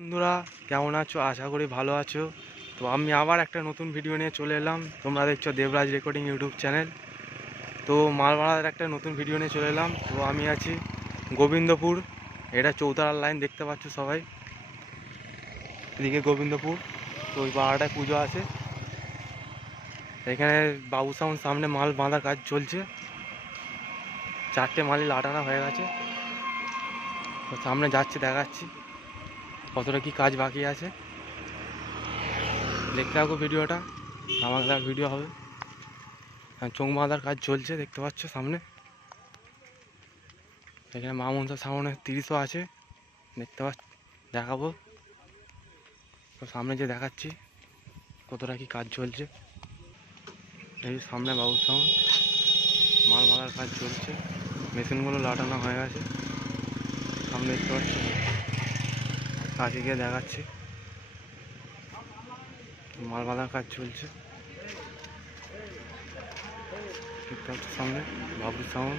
বন্ধুরা কেমন আছো? আশা করি ভালো আছো। তো আমি আবার একটা নতুন ভিডিও নিয়ে চলে এলাম। তোমরা দেখছো দেবরাজ রেকর্ডিং ইউটিউব চ্যানেল। তো মালমালার একটা নতুন ভিডিও নিয়ে চলে এলাম। তো আমি আছি গোবিন্দপুর, এটা চৌতারার লাইন দেখতে পাচ্ছ সবাই, এদিকে গোবিন্দপুর। তো ওই পাড়াটায় পুজো আছে, এখানে বাবু সাউন্ড সামনে মাল বাঁধার কাজ চলছে। 4টে মালই লাটানো হয়ে গেছে। তো সামনে যাচ্ছি, দেখাচ্ছি কতটা কি কাজ বাকি আছে। দেখতে থাকো ভিডিওটা, আমাদের ভিডিও হবে। চোখ বাঁধার কাজ চলছে দেখতে পাচ্ছ সামনে। এখানে মা মনসা সামনে 30ও আছে, দেখতে পাচ্ছ, দেখাবো। তো সামনে যে দেখাচ্ছি কতটা কি কাজ চলছে। এই সামনে বাবু সাউন্ড মাল বাঁধার কাজ চলছে, মেশিনগুলো লাটানো হয়ে গেছে সামনে দেখতে পাচ্ছ। কাছে গিয়ে দেখাচ্ছি, মাল বাঁধার কাজ চলছে দেখতে পাচ্ছ সামনে বাবু সাউন্ড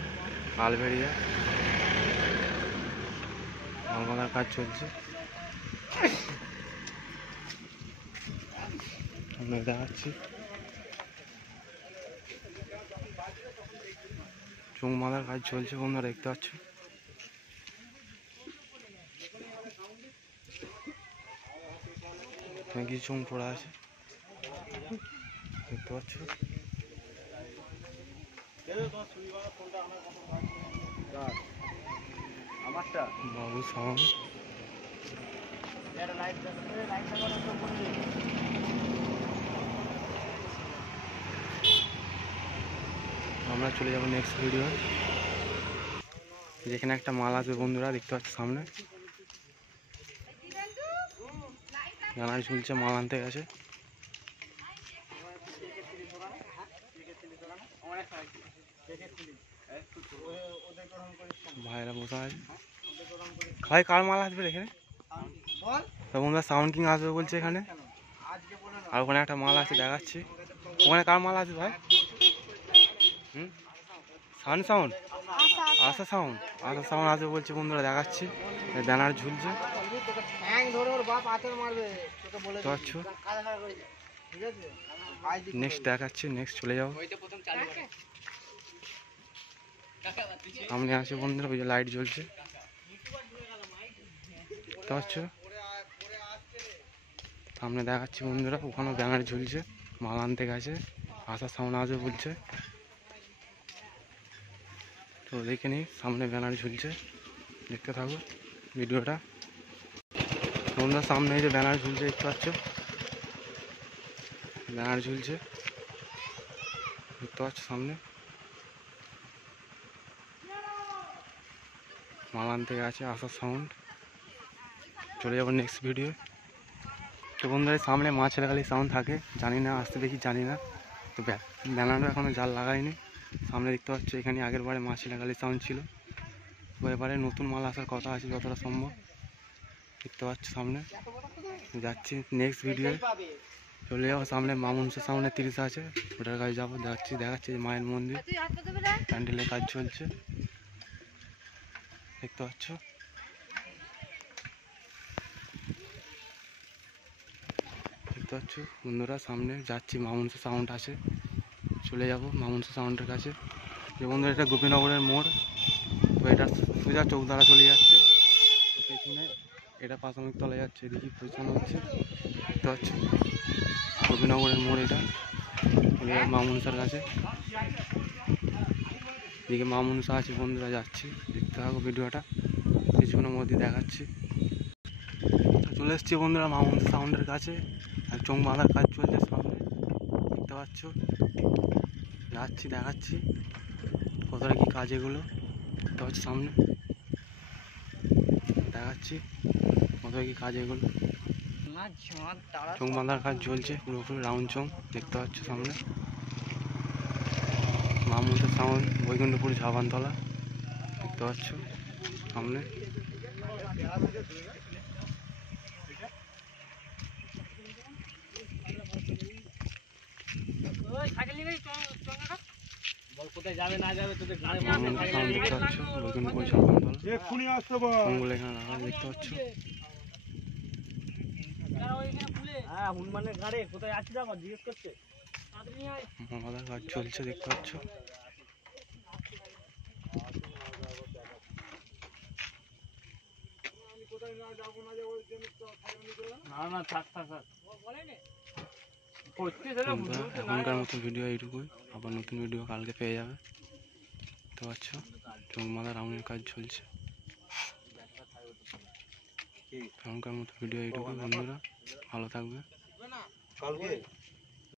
আলবেরিয়া, মাল বাঁধার কাজ চলছে সামনে দেখাচ্ছি। চোখ বাঁধার কাজ চলছে বন্ধুরা দেখতে পাচ্ছ। কিছু চোখ পড়া আছে দেখতে পাচ্ছ। বাবু সাউন্ড আমরা চলে যাবো নেক্সট ভিডিও, যেখানে একটা মাল আসবে বন্ধুরা দেখতে পাচ্ছ সামনে। জানাই ঝুলছে, মাল আনতে গেছে। ভাইরা বসে আছে। ভাই কার মাল আসবে এখানে? বন্ধুরা সাউন্ড কিং আসবে বলছে এখানে, আর ওখানে একটা মাল আছে দেখাচ্ছি। ওখানে কার মাল আসবে ভাই? সান সাউন্ড, আশা সাউন্ড, আশা সাউন্ড আসবে বলছে বন্ধুরা দেখাচ্ছি। ব্যানার ঝুলছে নেক্সট দেখাচ্ছি। নেক্সট চলে যাবো, সামনে আছে বন্ধুরা, ওই যে লাইট জ্বলছে দেখতে পাচ্ছ। সামনে দেখাচ্ছি বন্ধুরা, ওখানেও ব্যানার ঝুলছে, মাল আনতে গেছে। আশা সাউন্ড আসবে বলছে, তো দেখে নিই। সামনে ব্যানার ঝুলছে, দেখতে থাকো ভিডিওটা বন্ধুরা। সামনে এই যে ব্যানার ঝুলছে দেখতে পাচ্ছ, ব্যানার ঝুলছে দেখতে পাচ্ছ সামনে। মাল আনতে গেছে আশা সাউন্ড। চলে যাবো নেক্সট ভিডিও। তো বন্ধুরা সামনে মা ছেলেখালি সাউন্ড থাকে, জানি না আসতে দেখি জানি না। তো ব্যানারটা এখনও জাল লাগাইনি। সামনে দেখতে পাচ্ছ এখানে আগের বারে মা ছেলেখালি সাউন্ড ছিল, তো এবারে নতুন মাল আসার কথা আছে যতটা সম্ভব দেখতে পাচ্ছ সামনে। যাচ্ছি নেক্সট ভিডিও, চলে যাবো সামনে মা মনসা সামনে 30 আছে, ওটার কাছে যাবো। দেখাচ্ছি মায়ের মন্দির, প্যান্ডেলের কাজ চলছে দেখতে পাচ্ছ। দেখতে পাচ্ছ বন্ধুরা সামনে যাচ্ছি, মা মনসা সাউন্ড আছে, চলে যাব মা মনসা সাউন্ডের কাছে। যে বন্ধুরা এটা গোপীনগরের মোড়, তো এটা সোজা চৌদ্বারা চলে যাচ্ছে। তো পেছনে এটা প্রাথমিক তলায় যাচ্ছে, এদিকে পজিশন হচ্ছে দেখতে পাচ্ছ। গোপীনগরের মোড় এটা, মা মনসার কাছে। এদিকে মা মনসা আছে বন্ধুরা, যাচ্ছি দেখতে থাকো ভিডিওটা, কিছুক্ষণের মধ্যে দেখাচ্ছি। চলে এসছি বন্ধুরা মা মনসা সাউন্ডের কাছে, আর চোখ বাঁধার কাজ চলছে সামনে দেখতে পাচ্ছ। যাচ্ছি দেখাচ্ছি কতটা কি কাজ এগুলো দেখতে পাচ্ছ সামনে, দেখাচ্ছি কতটা কি কাজ এগুলো। চোখ বাঁধার কাজ চলছে পুরোপুরি রাউন্ড চোখ দেখতে পাচ্ছ সামনে। মা মনসা সাউন্ড বৈকুণ্ঠপুর ঝাবানতলা দেখতে পাচ্ছ সামনে। কোথায় যাবে না যাবে তোদের ঘরে দেখতে পাচ্ছ, বৈকুণ্ঠপুর ঝাবানতলা এখানে দেখতে পাচ্ছ। হ্যাঁ হনুমানের ঘাড়ে কোথায় আছিস আমার জিজ্ঞেস করছে। মামাদার কাজ চলছে দেখতে পাচ্ছ। এখনকার মতো ভিডিও এইটুকুই, আবার নতুন ভিডিও কালকে পেয়ে যাবে দেখতে পাচ্ছ। তো মাদার রাউন্ডের কাজ চলছে। এখনকার মতো ভিডিও এইটুকুই বন্ধুরা, ভালো থাকবে।